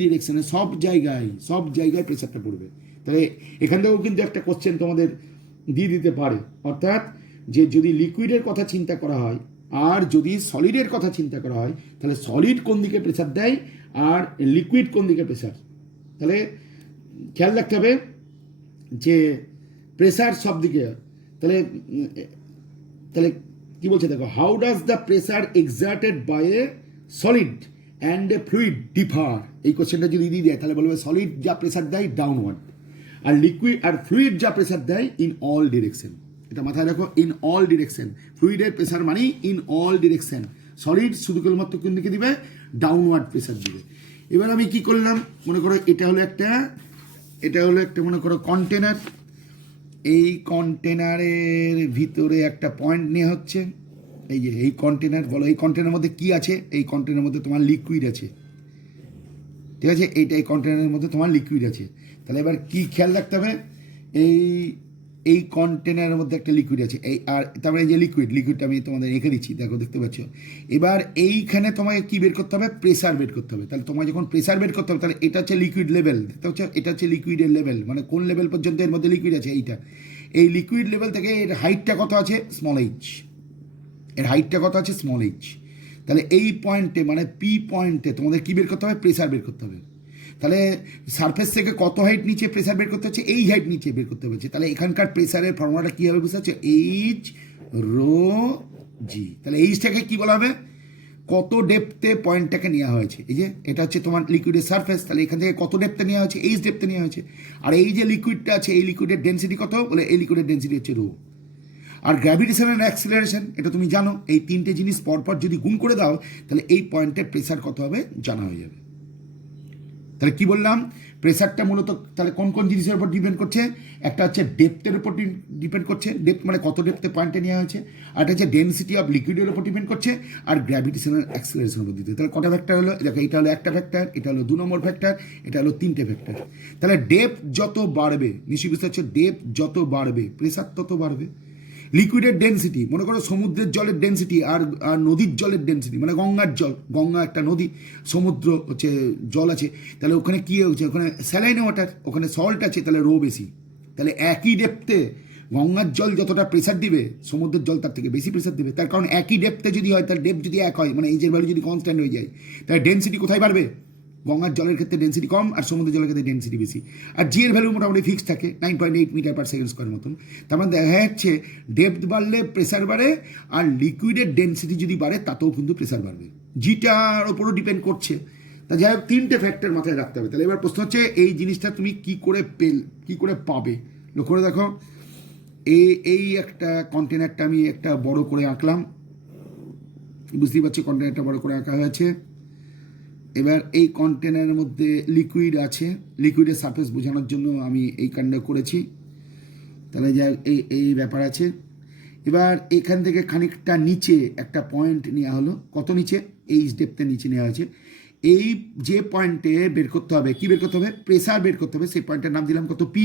ডিরেকশানে সব জায়গায় প্রেসারটা পড়বে। তাহলে এখান থেকেও কিন্তু একটা কোশ্চেন তোমাদের দিয়ে দিতে পারে, অর্থাৎ যে যদি লিকুইডের কথা চিন্তা করা হয় আর যদি সলিডের কথা চিন্তা করা হয় তাহলে সলিড কোন দিকে প্রেসার দেয় আর লিকুইড কোন দিকে প্রেসার, তাহলে খেয়াল রাখতে হবে যে প্রেসার সব দিকে। তাহলে কি বলছে দেখো, how does the pressure exerted by a solid and a fluid differ, এই কোশ্চেনটা যদি দিয়ে দেয় তাহলে বলবে সলিড যা প্রেসার দেয় ডাউনওয়ার্ড, আর লিকুইড আর ফ্লুইড যা প্রেসার দেয় ইন অল ডিরেকশন। এটা মাথায় রাখো, ইন অল ডিরেকশন। ফ্লুইডের প্রেসার মানে ইন অল ডিরেকশন, সলিড শুধু কেবলমাত্র কোন দিকে দিবে, ডাউনওয়ার্ড প্রেসার দিবে। এবার আমি কি করলাম, মনে করো এটা হলো একটা মনে করো কন্টেনার, এই কন্টেনারের ভিতরে একটা পয়েন্ট নিয়ে হচ্ছে, এই যে এই কন্টেনার, বলো এই কন্টেনারের মধ্যে কি আছে, এই কন্টেনারের মধ্যে তোমার লিকুইড আছে, ঠিক আছে, এই কন্টেনারের মধ্যে তোমার লিকুইড আছে। তাহলে এবার কি খেয়াল রাখতে হবে, এই কন্টেনারের মধ্যে একটা লিকুইড আছে, এই আর তারপরে এই যে লিকুইডটা আমি তোমাদের রেখে দিচ্ছি, দেখো দেখতে পাচ্ছ। এবার এইখানে তোমাকে কি বের করতে হবে, প্রেসার বের করতে হবে। তাহলে তোমার যখন প্রেসার বের করতে হবে তাহলে এটা হচ্ছে লিকুইড লেভেল, দেখতে পাচ্ছ, এটা হচ্ছে লিকুইডের লেভেল, মানে কোন লেভেল পর্যন্ত এর মধ্যে লিকুইড আছে, এইটা এই লিকুইড লেভেল থেকে এর হাইটটা কত আছে স্মল এইচ, এর হাইটটা কত আছে স্মল এইচ। তাহলে এই পয়েন্টে মানে পি পয়েন্টে তোমাদের কী বের করতে হবে, প্রেসার বের করতে হবে। তাহলে সারফেস থেকে কত হাইট নিচে প্রেসার বের করতে হচ্ছে, এই হাইট নিচে বের করতে হচ্ছে। তাহলে এখানকার প্রেসারের ফর্মুলাটা কী হবে বুঝতে পারছো, এইচ রো জি। তাহলে এইচটাকে কী বলা হবে, কত ডেপথে পয়েন্টটাকে নেওয়া হয়েছে। এই যে এটা হচ্ছে তোমার লিকুইডের সারফেস, তাহলে এখান থেকে কত ডেপথে নেওয়া হয়েছে, এইচ ডেপথে নেওয়া হয়েছে। আর এই যে লিকুইডটা আছে এই লিকুইডের ডেন্সিটি কত, বলে এই লিকুইডের ডেন্সিটি হচ্ছে রো। আর গ্র্যাভিটেশন আর অ্যাক্সিলারেশন এটা তুমি জানো, এই তিনটে জিনিস পরপর যদি গুণ করে দাও তাহলে এই পয়েন্টের প্রেসার কত হবে জানা হয়ে যাবে। তাহলে কি বললাম, প্রেসারটা মূলত তাহলে কোন কোন জিনিসের উপর ডিপেন্ড করছে, একটা হচ্ছে ডেপথের উপর ডিপেন্ড করছে, ডেপথ মানে কত ডেপথে পয়েন্টে নেওয়া হয়েছে, আর একটা হচ্ছে ডেন্সিটি অফ লিকুইডের উপর ডিপেন্ড করছে, আর গ্র্যাভিটেশনাল অ্যাক্সিলারেশনের উপর দিতে। তাহলে কটা ফ্যাক্টর হলো, দেখো এটা হলো একটা ফ্যাক্টর, এটা হলো 2 নম্বর ফ্যাক্টর, এটা হলো 3টে ফ্যাক্টর। তাহলে ডেপথ যত বাড়বে, নিশ্চয়ই বুঝতে পারছো, ডেপথ যত বাড়বে প্রেসার তত বাড়বে। লিকুইডের ডেন্সিটি, মনে করো সমুদ্রের জলের ডেন্সিটি আর নদীর জলের ডেন্সিটি, মানে গঙ্গার জল, গঙ্গা একটা নদী, সমুদ্র হচ্ছে জল আছে, তাহলে ওখানে কী হচ্ছে, ওখানে স্যালাইন ওয়াটার, ওখানে সল্ট আছে, তাহলে রো বেশি। তাহলে একই ডেপথে গঙ্গার জল যতটা প্রেসার দিবে সমুদ্রের জল তার থেকে বেশি প্রেসার দিবে। তার কারণ একই ডেপথে যদি হয়, তার ডেপথ যদি এক হয়, মানে এইচের ভ্যালু যদি কনস্ট্যান্ট হয়ে যায়, তাহলে ডেন্সিটি কোথায় বাড়বে, গঙ্গার জলের ক্ষেত্রে ডেন্সিটি কম আর সমুদ্রের জলের ক্ষেত্রে ডেন্সিটি বেশি। আর জি এর ভ্যালু মোটামুটি ফিক্স থাকে 9.8 মিটার পার সেকেন্ড স্কোয়ার মতন। তার মানে দেখা যাচ্ছে ডেপথ বাড়লে প্রেসার বাড়ে, আর লিকুইডের ডেন্সিটি যদি বাড়ে তাতেও কিন্তু প্রেসার বাড়বে, জিটার ওপরও ডিপেন্ড করছে। তা যাই হোক 3টে ফ্যাক্টর মাথায় রাখতে হবে। তাহলে এবার প্রশ্ন হচ্ছে এই জিনিসটা তুমি কী করে পাবে। লক্ষ্য করে দেখো, এই একটা কন্টেনারটা আমি একটা বড় করে আঁকলাম, বুঝতেই পারছি কন্টেনারটা বড় করে আঁকা হয়েছে। এবার এই কন্টেনারের মধ্যে লিকুইড আছে, লিকুইডের সারফেস বোঝানোর জন্য আমি এই কাণ্ড করেছি। তাহলে যা এই ব্যাপার আছে। এবার এখান থেকে খানিকটা নিচে একটা পয়েন্ট নেওয়া হলো, কত নিচে, এইচ ডেপথের নিচে নেওয়া হয়েছে। এই যে পয়েন্টে বের করতে হবে, কি বের করতে হবে, প্রেসার বের করতে হবে, সেই পয়েন্টের নাম দিলাম কত, পি।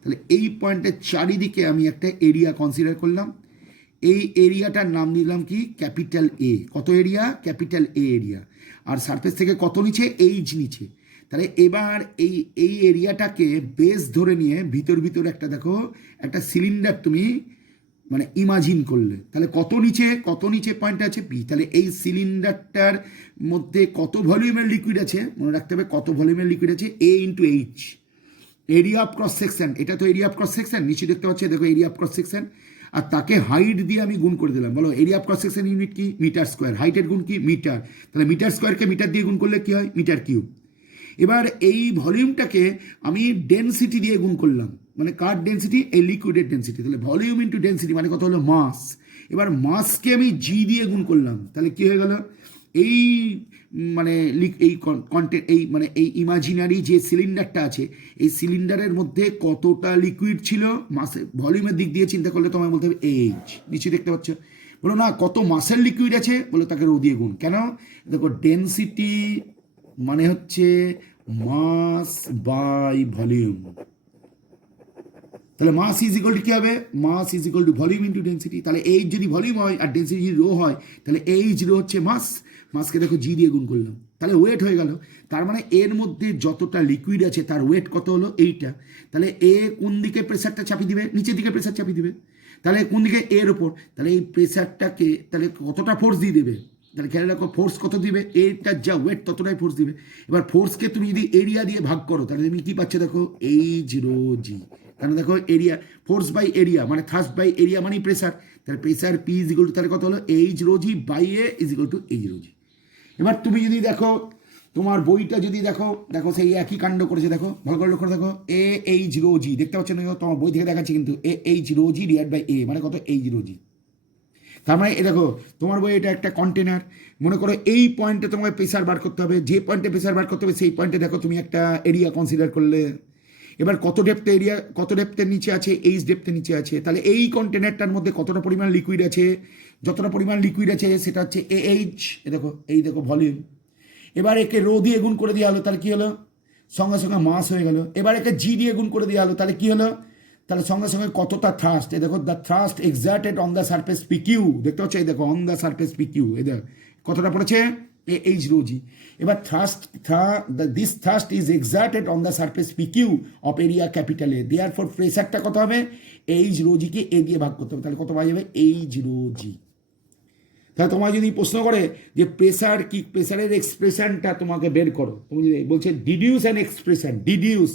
তাহলে এই পয়েন্টের চারিদিকে আমি একটা এরিয়া কনসিডার করলাম, এই এরিয়াটার নাম দিলাম কি, ক্যাপিটাল এ। কত এরিয়া, ক্যাপিটাল এ এরিয়া। আর সারফেস থেকে কত নিচে, এইচ নিচে। তাহলে এবার এই এরিয়াটাকে বেস ধরে নিয়ে ভিতর একটা দেখো একটা সিলিন্ডার তুমি মানে ইমাজিন করলে, তাহলে কত নিচে পয়েন্ট আছে পি। তাহলে এই সিলিন্ডারটার মধ্যে কত ভলিউমের লিকুইড আছে, মনে রাখতে হবে কত ভলিউমের লিকুইড আছে, A into H, area of cross section. এটা তো এরিয়া অফ ক্রস সেকশন, নিচে দেখতে পাচ্ছি দেখো এরিয়া অফ ক্রস সেকশন, আর তাকে হাইট দিয়ে আমি গুণ করে দিলাম। বলো area of cross section unit কি, মিটার স্কোয়ার, হাইটের গুণ কি মিটার, তাহলে মিটার স্কোয়ারকে মিটার দিয়ে গুণ করলে কি হয়, মিটার কিউব। এবার এই ভলিউমটাকে আমি ডেন্সিটি দিয়ে গুণ করলাম, মানে কার ডেন্সিটি, এই লিকুইডের ডেন্সিটি। তাহলে ভলিউম ইন্টু ডেন্সিটি মানে কত হলো, মাস। এবার মাসকে আমি জি দিয়ে গুণ করলাম, তাহলে কি হয়ে গেল, এই মানে এই কন্টেন্ট এই মানে এই ইমাজিনারি যে সিলিন্ডারটা আছে, এই সিলিন্ডারের মধ্যে কতটা লিকুইড ছিল, মাসে ভলিউমের দিক দিয়ে চিন্তা করলে তোমায় বলতে হবে এইচ। নিচে দেখতে পাচ্ছ, বলো না কত মাসের লিকুইড আছে, বলে তাকে রো দিয়ে গুণ। কেন, দেখো ডেন্সিটি মানে হচ্ছে মাস বাই ভলিউম। তাহলে মাস ইজ ইকুয়াল টু কি হবে, mass is equal to volume into density. তাহলে এইচ যদি ভলিউম হয় আর ডেন্সিটি যদি রো হয়, তাহলে এইচ রো হচ্ছে মাস, মাসকে দেখো জি দিয়ে গুণ করলাম, তাহলে ওয়েট হয়ে গেল। তার মানে এর মধ্যে যতটা লিকুইড আছে তার ওয়েট কত হলো, এইটা। তাহলে এ কোন দিকে প্রেসারটা চাপিয়ে দিবে, নিচের দিকে প্রেসার চাপিয়ে দিবে, তাহলে কোন দিকে, এর ওপর। তাহলে এই প্রেসারটাকে তাহলে কতটা ফোর্স দিয়ে দেবে, তাহলে খেয়াল রাখো ফোর্স কত দিবে, এটার যা ওয়েট ততটাই ফোর্স দিবে। এবার ফোর্সকে তুমি যদি এরিয়া দিয়ে ভাগ করো তাহলে তুমি কি পাচ্ছ, দেখো এইচ রো জি। কারণ দেখো এরিয়া, ফোর্স বাই এরিয়া মানে থ্রাস্ট বাই এরিয়া মানে প্রেসার, তাহলে pressure P is equal to তাহলে কত হলো, H rho g by A is equal to H rho g. এবার তুমি যদি দেখো তোমার বইটা যদি দেখো সেই একই কাণ্ড করেছে, দেখো ভালো করে লক্ষ্য দেখো, এ এইচ রো জি দেখতে পাচ্ছ না, তোমার বই থেকে দেখাচ্ছি কিন্তু A H rho g divide by A মানে কত, এইচ রো জি। তার মানে এ দেখো তোমার বই এটা একটা কন্টেনার, মনে করো এই পয়েন্টে তোমাকে প্রেসার বার করতে হবে, যে পয়েন্টে প্রেসার বার করতে হবে সেই পয়েন্টে দেখো তুমি একটা এরিয়া কনসিডার করলে। এবার কত ডেপথে এরিয়া, কত ডেপথের নিচে আছে, এইচ ডেপথের নিচে আছে, তাহলে এই কন্টেনারটার মধ্যে কতটা পরিমাণ লিকুইড আছে, যতটা পরিমাণ লিকুইড আছে সেটা হচ্ছে এ এইচ, এই দেখো ভলিউম। এবার একে রো দিয়ে গুণ করে দেওয়া হলো, তাহলে কি হলো, সঙ্গে সঙ্গে মাস হয়ে গেল। এবার একে জি দিয়ে গুণ করে দেওয়া হলো, তাহলে কি হলো, তাহলে সঙ্গে সঙ্গে কতটা থ্রাস্ট, এই দেখো the thrust exerted on the surface P Q, দেখতে পাচ্ছ এই দেখো on the surface P Q, এই দেখো কতটা পড়েছে এইচ রো জি। এবার this thrust is exerted on the surface PQ of area capital A, therefore প্রেসারটা কত হবে, এইচ রো জিকে এ দিয়ে ভাগ করতে হবে, তাহলে কত পাওয়া যাবে, এইচ রো জি। তাহলে তোমার যদি প্রশ্ন করে যে প্রেসার কি, প্রেসারের এক্সপ্রেশনটা তোমাকে বের করো, তুমি যদি বলছে ডিডিউস অ্যান এক্সপ্রেশন, ডিডিউস,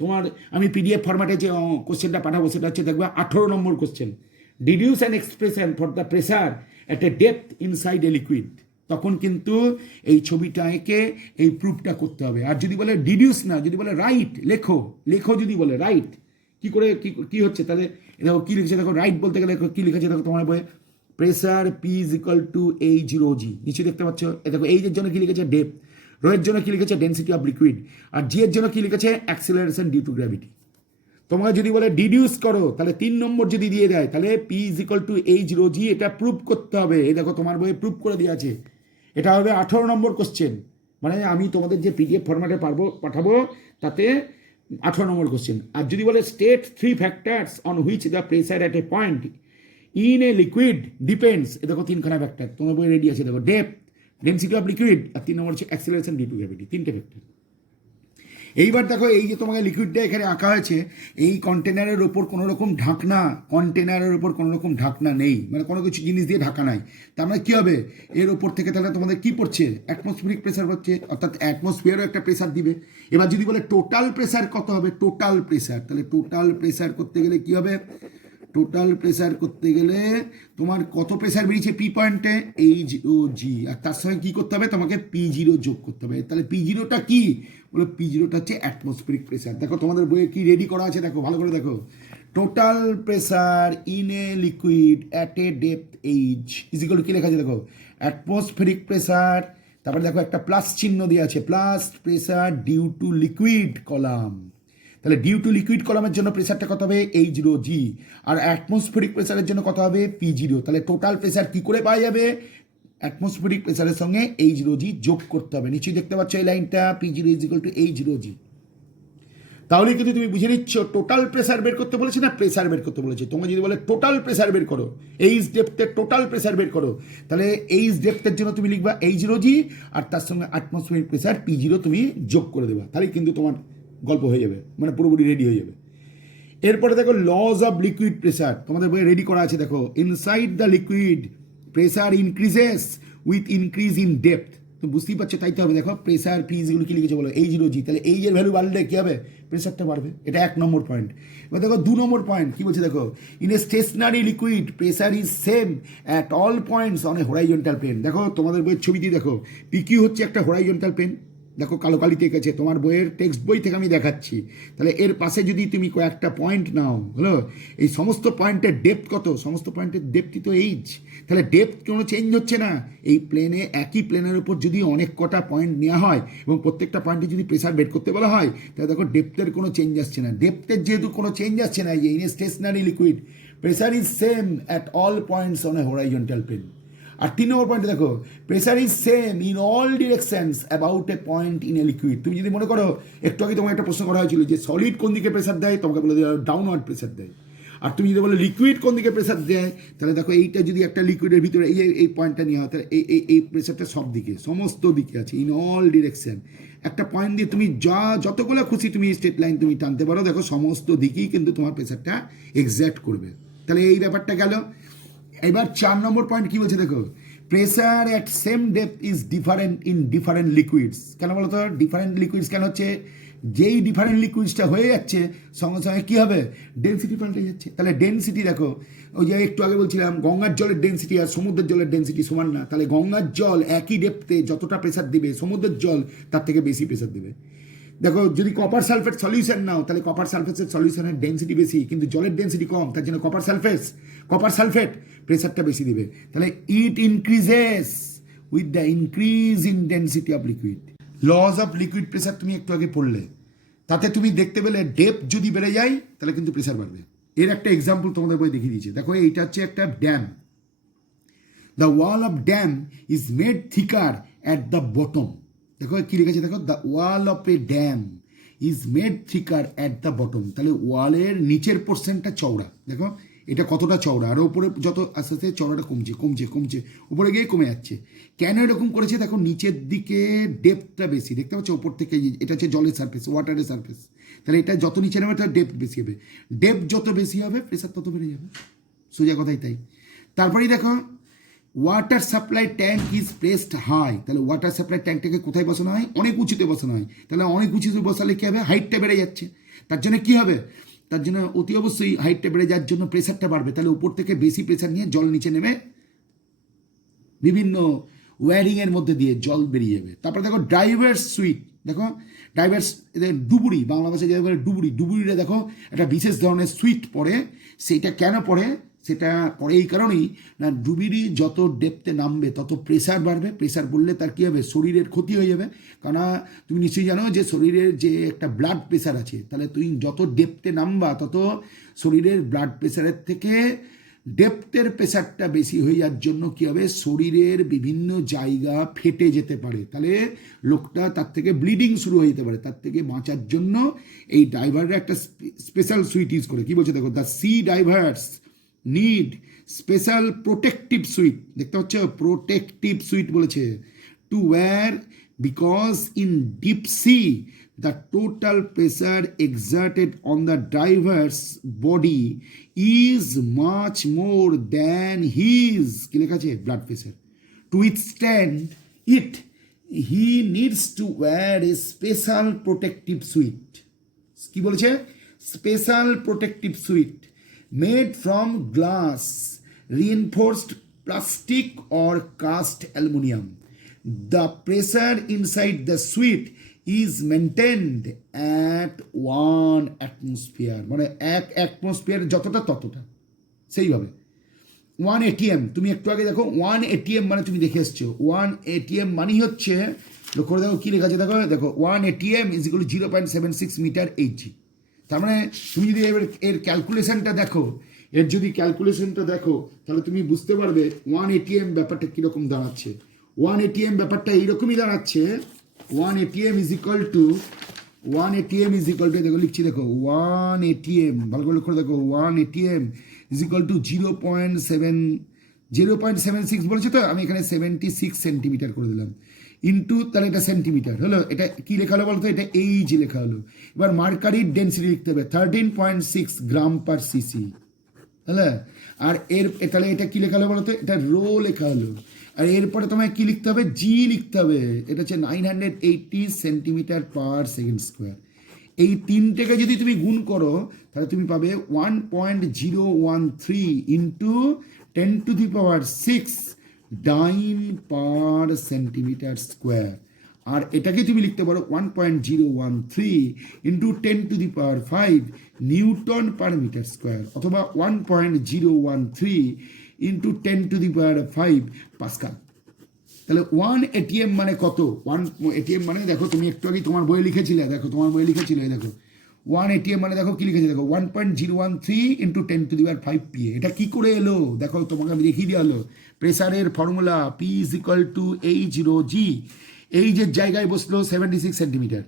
তোমার আমি পিডিএফ ফরম্যাটে যে কোশ্চেনটা পাঠাবো সেটা হচ্ছে দেখবে 18 নম্বর question, deduce an expression for the pressure at a depth inside a liquid. তখন কিন্তু এই ছবিটা এঁকে এই প্রুফটা করতে হবে। আর যদি বলে ডিডিউস না, যদি বলে রাইট, লেখো, লেখো যদি বলে রাইট, কি করে কি হচ্ছে, তাহলে দেখো কি লিখেছে, দেখো রাইট বলতে গেলে কি লিখেছে, দেখো তোমার বইয়ে pressure P is equal to H rho g, নিশ্চয়ই দেখতে পাচ্ছ। দেখো এইচের জন্য কি লিখেছে, ডেপথ, রোয়ের জন্য কি লিখেছে, ডেন্সিটি অফ লিকুইড, আর জি এর জন্য কি লিখেছে, অ্যাক্সেলারেশন ডিউ টু গ্র্যাভিটি। তোমাকে যদি বলে ডিডিউস করো, তাহলে 3 নম্বর যদি দিয়ে দেয়, তাহলে P is equal to H rho g, এটা প্রুভ করতে হবে। এই দেখো তোমার বইয়ে প্রুভ করে দিয়ে আছে, এটা হবে 18 নম্বর কোশ্চেন, মানে আমি তোমাদের যে পিডিএফ ফরম্যাটে পাঠাবো তাতে 18 নম্বর কোশ্চেন। আর যদি বলে state 3 factors on which the pressure at a point in a liquid depends, এ দেখো 3খানা ফ্যাক্টর তোমার বই রেডি আছে, দেখো ডেপথ, ডেন্সিটি অফ লিকুইড, আর 3 নম্বর হচ্ছে অ্যাক্সেলারেশন ডিউ টু গ্র্যাভিটি, 3টে ফ্যাক্টর। এইবার দেখো এই যে তোমাকে লিকুইডটা এখানে আঁকা হয়েছে, এই কন্টেনারের ওপর কোনো রকম ঢাকনা, কন্টেনারের ওপর কোনো রকম ঢাকনা নেই, মানে কোনো কিছু জিনিস দিয়ে ঢাকা নাই। তার মানে কী হবে, এর ওপর থেকে তাহলে তোমাদের কী পড়ছে, অ্যাটমসফিয়ারিক প্রেসার পড়ছে, অর্থাৎ অ্যাটমসফিয়ারও একটা প্রেসার দিবে। এবার যদি বলে টোটাল প্রেসার কত হবে, টোটাল প্রেসার, তাহলে টোটাল প্রেসার করতে গেলে কী হবে, টোটাল প্রেসার করতে গেলে তোমার কত প্রেসার বেরিয়েছে পি পয়েন্টে, এইচ ও জি, আর তার সঙ্গে কী করতে হবে, তোমাকে পি জিরো যোগ করতে হবে। তাহলে পি জিরোটা কি বলো, পি জিরোটা হচ্ছে অ্যাটমসফিয়ারিক প্রেসার। দেখো তোমাদের বইয়ে কি রেডি করা আছে, দেখো ভালো করে দেখো, total pressure in a liquid at a depth H is equal to কি লেখা আছে, দেখো অ্যাটমসফিয়ারিক প্রেসার, তারপরে দেখো একটা প্লাস চিহ্ন দিয়ে আছে, plus pressure due to liquid column. তাহলে ডিউ টু লিকুইড কলামের জন্য প্রেসারটা কত হবে, এইচ রো জি, আর অ্যাটমসফিয়ারিক প্রেসারের জন্য কত হবে, পি জিরো। তাহলে টোটাল প্রেসার কি করে পাওয়া যাবে, অ্যাটমসফিয়ারিক প্রেসারের সঙ্গে এইচ রো জি যোগ করতে হবে। নিশ্চয়ই দেখতে পাচ্ছ এই লাইনটা, P zero is equal to H rho g. তাহলে কিন্তু তুমি বুঝে নিচ্ছ টোটাল প্রেসার বের করতে বলেছে না প্রেসার বের করতে বলেছে। তোমরা যদি বলে টোটাল প্রেসার বের করো, এইচ ডেপথের টোটাল প্রেসার বের করো, তাহলে এইচ ডেপথের জন্য তুমি লিখবা এইচ রো জি, আর তার সঙ্গে অ্যাটমসফিয়ারিক প্রেসার পি জিরো তুমি যোগ করে দেবা, তাহলে কিন্তু তোমার গল্প হয়ে যাবে, মানে পুরোপুরি রেডি হয়ে যাবে। এরপরে দেখো লজ অফ লিকুইড প্রেসার, তোমাদের বইয়ে রেডি করা আছে, দেখো inside the liquid pressure increases with increase in depth. তো বুঝতেই পারছো, তাই তো হবে। দেখো প্রেসার পিগুলো কি লিখেছে বলো, এইচ রো জি, তাহলে এইচের ভ্যালু বাড়লে কি হবে, প্রেসারটা বাড়বে, এটা 1 নম্বর পয়েন্ট। এবার দেখো 2 নম্বর পয়েন্ট কি বলছে, দেখো in a stationary liquid pressure is same at all points on a horizontal plane. দেখো তোমাদের বইয়ের ছবিটি দেখো, পিকিউ হচ্ছে একটা হোরাইজন্টাল প্লেন, দেখো কালো কালিতে এঁকেছে, তোমার বইয়ের টেক্সট বই থেকে আমি দেখাচ্ছি। তাহলে এর পাশে যদি তুমি কয়েকটা পয়েন্ট নাও, হলো এই সমস্ত পয়েন্টের ডেপথ কত, সমস্ত পয়েন্টের ডেপথই তো এইচ, তাহলে ডেপথ কোনো চেঞ্জ হচ্ছে না। এই প্লেনে, একই প্লেনের উপর যদি অনেক কটা পয়েন্ট নেওয়া হয় এবং প্রত্যেকটা পয়েন্টে যদি প্রেসার বের করতে বলা হয়, তাহলে দেখো ডেপথের কোনো চেঞ্জ আসছে না। ডেপথের যেহেতু কোনো চেঞ্জ আসছে না, in a stationary liquid pressure is same at all points on a horizontal plane. আর 3 নম্বর পয়েন্টে দেখো pressure is same in all directions about a point in a liquid. তুমি যদি মনে করো, একটু আগে তোমাকে একটা প্রশ্ন করা হয়েছিল যে সলিড কোন দিকে প্রেসার দেয়, তোমাকে বলে দেওয়া ডাউনওয়ার্ড প্রেসার দেয়। আর তুমি যদি বলো লিকুইড কোন দিকে প্রেসার দেয়, তাহলে দেখো এইটা যদি একটা লিকুইডের ভিতরে এই পয়েন্টটা নেওয়া হয়, তাহলে এই প্রেসারটা সব দিকে, সমস্ত দিকে আছে, ইন অল ডিরেকশন। একটা পয়েন্ট দিয়ে তুমি যতগুলো খুশি তুমি স্ট্রেট লাইন তুমি টানতে পারো, দেখো সমস্ত দিকেই কিন্তু তোমার প্রেসারটা এক্স্যাক্ট করবে। তাহলে এই ব্যাপারটা গেল। এবার 4 নম্বর পয়েন্ট কি বলছে, দেখো pressure at same depth is different in different liquids. কেন বলো তো ডিফারেন্ট লিকুইডস কেন হচ্ছে, যেই ডিফারেন্ট লিকুইডসটা হয়ে যাচ্ছে সঙ্গে সঙ্গে কী হবে, ডেন্সিটি পাল্টে যাচ্ছে। তাহলে ডেন্সিটি দেখো, ওই যে একটু আগে বলছিলাম গঙ্গার জলের ডেন্সিটি আর সমুদ্রের জলের ডেন্সিটি সমান না। তাহলে গঙ্গার জল একই ডেপথে যতটা প্রেসার দেবে, সমুদ্রের জল তার থেকে বেশি প্রেসার দেবে। দেখো যদি কপার সালফেট সলিউশন নাও, তাহলে কপার সালফেটের সলিউশনের ডেন্সিটি বেশি, কিন্তু জলের ডেন্সিটি কম, তার জন্য কপার সালফেট প্রেসারটা বেশি দিবে। তাহলে it increases with the increase in density of liquid. Lodge of liquid pressure তুমি একটু আগে পড়লে, তাতে তুমি দেখতে পেলে ডেপথ যদি বেড়ে যায় তাহলে কিন্তু প্রেসার বাড়বে। এর একটা এক্সাম্পল তোমাদের বই দেখিয়ে দিয়েছে। দেখো এইটা হচ্ছে একটা dam, the wall of dam is made thicker at the bottom. দেখো কি লিখেছে, দেখো the wall of a dam is made thicker at the bottom. তাহলে ওয়ালের নিচের পোর্শনটা চওড়া, দেখো এটা কতটা চওড়া, আর উপরে যত আস্তে আস্তে চওড়াটা কমছে কমছে কমছে, উপরে গিয়ে কমে যাচ্ছে। কেন এরকম করেছে দেখো, নিচের দিকে ডেপথটা বেশি, দেখতে পাচ্ছ ওপর থেকে, এটা হচ্ছে জলের সারফেস, ওয়াটারের সারফেস, তাহলে এটা যত নিচে নেবে তার ডেপথ বেশি হবে, ডেপথ যত বেশি হবে প্রেসার তত বেড়ে যাবে, সোজা কথাই তাই। তারপরেই দেখো water supply tank is placed high, তাহলে ওয়াটার সাপ্লাই ট্যাঙ্কটাকে কোথায় বসানো হয়, অনেক উঁচুতে বসানো হয়, তাহলে অনেক উঁচুতে বসালে কী হবে, হাইটটা বেড়ে যাচ্ছে, তার জন্য কী হবে, তার জন্য অতি অবশ্যই হাইটটা বেড়ে যাওয়ার জন্য প্রেসারটা বাড়বে, তাহলে উপর থেকে বেশি প্রেসার নিয়ে জল নিচে নেমে বিভিন্ন ওয়্যারিংয়ের মধ্যে দিয়ে জল বেরিয়ে যাবে। তারপরে দেখো ড্রাইভার্স সুইট, দেখো ড্রাইভার্স ডুবুরি, বাংলা ভাষায় যেটা বলে ডুবুরি, ডুবুরিটা দেখো একটা বিশেষ ধরনের সুইট পড়ে, সেইটা কেন পড়ে, সেটা পড়ে এই কারণেই না, ডুবুরি যত ডেপথে নামবে তত প্রেসার বাড়বে, প্রেসার বললে তার কী হবে, শরীরের ক্ষতি হয়ে যাবে, কারণ তুমি নিশ্চয়ই জানো যে শরীরের যে একটা ব্লাড প্রেসার আছে, তাহলে তুমি যত ডেপথে নামবা তত শরীরের ব্লাড প্রেসারের থেকে ডেপথের প্রেসারটা বেশি হয়ে যাওয়ার জন্য কী হবে, শরীরের বিভিন্ন জায়গা ফেটে যেতে পারে, তাহলে লোকটা তার থেকে ব্লিডিং শুরু হয়ে যেতে পারে, তার থেকে বাঁচার জন্য এই ডাইভাররা একটা স্পেশাল সুইট ইউজ করে। কী বলছে দেখো, the sea diverse need special protective sweet, দেখতে পাচ্ছ প্রোটেকটিভ সুইট বলেছে, two wire because in deep sea the total pressure exerted on the diver's body is much more than his কি লেখা আছে blood pressure. To withstand it, he needs to wear a special protective suit. কি বলেছে, special protective sweet made from glass, reinforced plastic or cast aluminum. The pressure inside the suit is maintained at 1 atmosphere, মানে 1 atmosphere যতটা ততটা, সেইভাবে 1 ATM, তুমি একটু আগে দেখো 1 ATM মানে তুমি দেখে এসছো, 1 ATM মানেই হচ্ছে, লক্ষ্য করে দেখো কী লেখা আছে, দেখো দেখো 1 ATM is equal 0.76 metre HG, তার মানে তুমি যদি এর ক্যালকুলেশনটা দেখো, এর যদি ক্যালকুলেশনটা দেখো তাহলে তুমি বুঝতে পারবে 1 ATM ব্যাপারটা কীরকম দাঁড়াচ্ছে। 1 ATM ব্যাপারটা এইরকমই দাঁড়াচ্ছে, 1 ATM is equal to দেখো লিখছি, দেখো 1 ATM ভালো করে লক্ষ্য দেখো, 1 ATM is equal to 0.76 বলেছে, তো আমি এখানে 76 সেন্টিমিটার করে দিলাম, ইন্টু তাহলে এটা সেন্টিমিটার হলো, এটা কি লেখা হলো বলতো, এটা এইচ লেখা হলো। এবার মার্কারির ডেন্সিটি লিখতে হবে 13.6 গ্রাম পার সিসি, হ্যাঁ, আর এর তাহলে এটা কি লেখা হলো বলতো, এটা রো লেখা হলো, আর এরপরে তোমায় কি লিখতে হবে, জি লিখতে হবে, এটা হচ্ছে 980 সেন্টিমিটার পার সেকেন্ড স্কোয়ার। এই তিনটেকে যদি তুমি গুণ করো তাহলে তুমি পাবে 1.013 into 10⁶ dyne per centimetre square, আর এটাকে তুমি লিখতে পারো 1.013 into 10⁵ newton per metre square, অথবা 1.013 ইন্টু 10⁵ পাস্কাল। তাহলে 1 ATM মানে কত, 1 ATM মানে দেখো তুমি একটু আগে তোমার বইয়ে লিখেছিলে, দেখো তোমার বইয়ে লিখেছিলে, দেখো 1 ATM মানে দেখো কি লিখেছে, দেখো 1.013 ইন্টু 10⁵ PA, এটা কি করে এলো দেখো, তোমাকে আমি দেখিয়ে দেওয়া হলো, প্রেসারের formula P is equal to H rho g, এইচের জায়গায় বসলো 76 সেন্টিমিটার,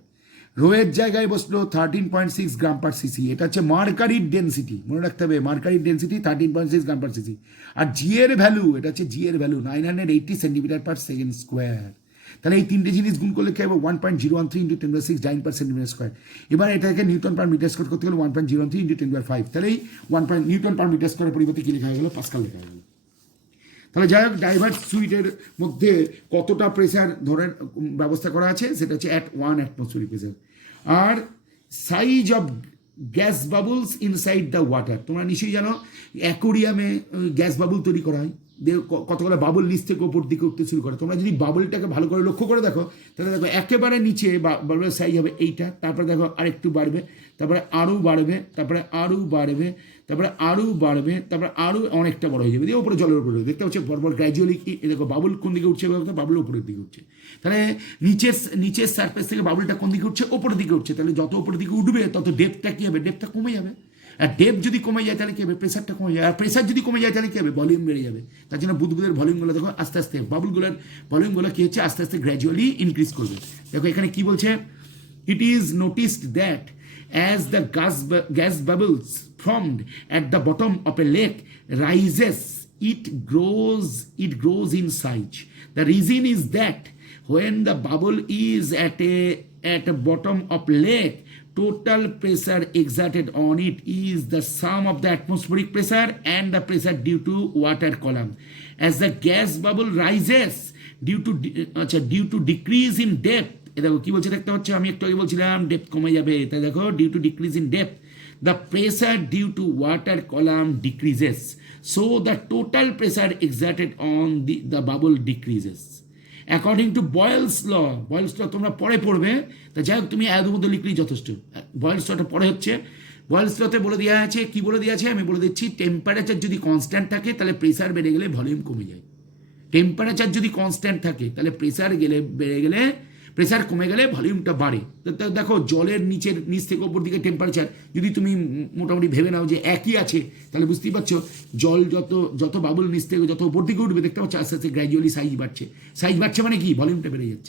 রোয়ের জায়গায় বসলো 13.6 গ্রাম পার সিসি, এটা হচ্ছে মার্কারির ডেন্সিটি, মনে রাখতে হবে মার্কারির ডেন্সিটি 13.6 গ্রাম পার সিসি, আর জি এর ভ্যালু, এটা হচ্ছে জি এর value 980 centimetre per second square. তাহলে এই তিনটে জিনিস গুণ করলে কি হবে, 1.013 into 10⁶ dyne per centimetre square. এবার এটাকে নিউটন পার মিটার স্কোয়ার করতে গেলে 1.013 ইন্টু 10⁵, তাহলে এই নিউটন পার মিটার স্কোয়ারের পরিবর্তে কি লেখা হয়ে গেলো, পাস্কাল লেখা হয়ে গেলো। তাহলে যাই হোক, ডাইভার্স সুইটের মধ্যে কতটা প্রেসার ধরার ব্যবস্থা করা আছে, সেটা হচ্ছে at 1 atmospheric প্রেসার। আর size of gas bubbles inside the water, তোমরা নিশ্চয়ই জানো অ্যাকোরিয়ামে গ্যাস বাবল তৈরি করা হয়, কতগুলো বাবল নিচ থেকে ওপর দিকে উঠতে শুরু করে, তোমরা যদি বাবলটাকে ভালো করে লক্ষ্য করে দেখো তাহলে দেখো একেবারে নিচে বাবলের সাইজ হবে এইটা, তারপরে দেখো আরেকটু বাড়বে, তারপরে আরও বাড়বে, তারপরে আরও বাড়বে, তারপরে আরও বাড়বে, তারপরে আরও অনেকটা বড় হয়ে যাবে, দিয়ে ওপরে জলের উপরে দেখতে পাচ্ছ পরপর গ্র্যাজুয়ালি দেখো বাবল কোন দিকে উঠছে, বাবল উপরের দিকে উঠছে, তাহলে নিচের সারফেস থেকে বাবলটা কোন দিকে উঠছে, ওপরের দিকে উঠছে, তাহলে যত উপরের দিকে উঠবে তত ডেপথটা কী হবে, ডেপথটা কমে যাবে, আর ডেপথ যদি কমে যায় তাহলে কী হবে, প্রেসারটা কমে যায়, আর প্রেসার যদি কমে যায় তাহলে কী হবে, ভলিউম বেড়ে যাবে, তার জন্য বুদবুদের ভলিউমগুলো দেখো আস্তে আস্তে, বাবলগুলোর ভলিউমগুলো কী হচ্ছে আস্তে আস্তে গ্র্যাজুয়ালি ইনক্রিজ করবে। দেখো এখানে কি বলছে, it is noticed that as the gas bubbles formed at the bottom of a lake rises, it grows in size. The reason is that when the bubble is at a bottom of lake, total pressure exerted on it is the sum of the atmospheric pressure and the pressure due to water column. As the gas bubble rises due to decrease in depth, দেখো কি বলছে দেখতে হচ্ছে, আমি একটু আগে বলছিলাম depth কমে যাবে, তাই দেখো due to decrease in depth the pressure due to water column decreases, so the total pressure exerted on the bubble decreases. According to Boyle's law তোমরা পরে পড়বে, তা যাই হোক তুমি এর মধ্যে লিখলেই যথেষ্ট। বয়েলস লটা পরে হচ্ছে, বয়েলস লতে বলে দেওয়া আছে, কি বলে দেওয়া আছে আমি বলে দিচ্ছি, টেম্পারেচার যদি কনস্ট্যান্ট থাকে তাহলে প্রেসার বেড়ে গেলে ভলিউম কমে যায়। টেম্পারেচার যদি কনস্ট্যান্ট থাকে তাহলে প্রেসার কমে গেলে ভলিউমটা বাড়ে। তো দেখো জলের নিচ থেকে ওপর দিকে টেম্পারেচার যদি তুমি মোটামুটি ভেবে নাও যে একই আছে, তাহলে বুঝতেই পারছো জল যত বাবুল নিচ থেকে যত ওপর দিকে উঠবে দেখতে পাচ্ছ আস্তে আস্তে গ্র্যাজুয়ালি সাইজ বাড়ছে মানে কি ভলিউমটা বেড়ে যাচ্ছে।